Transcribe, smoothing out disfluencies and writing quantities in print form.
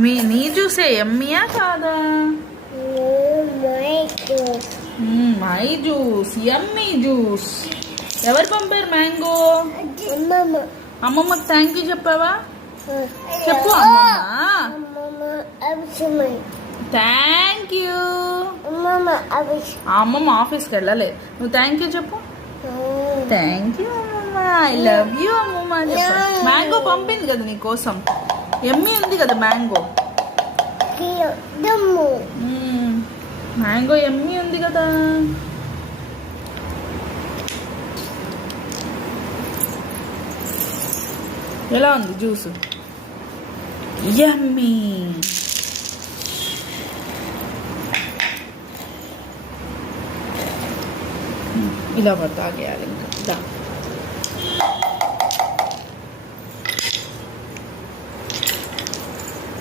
నీ జ్యూసే ఎమ్మీయా కాదా? My juice, yummy juice. ఎవరు పంపారు మ్యాంగో? అమ్మమ్మకి థ్యాంక్ యూ చెప్పావా? చెప్పు థ్యాంక్ యూ. అమ్మమ్మ ఆఫీస్కి వెళ్ళలే, నువ్వు థ్యాంక్ యూ చెప్పు. థ్యాంక్ యూ అమ్మమ్మ, ఐ లవ్ యూ అమ్మమ్మ. మ్యాంగో పంపింది కదా నీ కోసం, ఎమ్మీ ఉంది కదా మ్యాంగో. మ్యాంగో ఎమ్మీ ఉంది కదా. ఎలా ఉంది జ్యూస్? యమ్మీ. ఇలా పడతా ఆగేయాలి ఇంకా.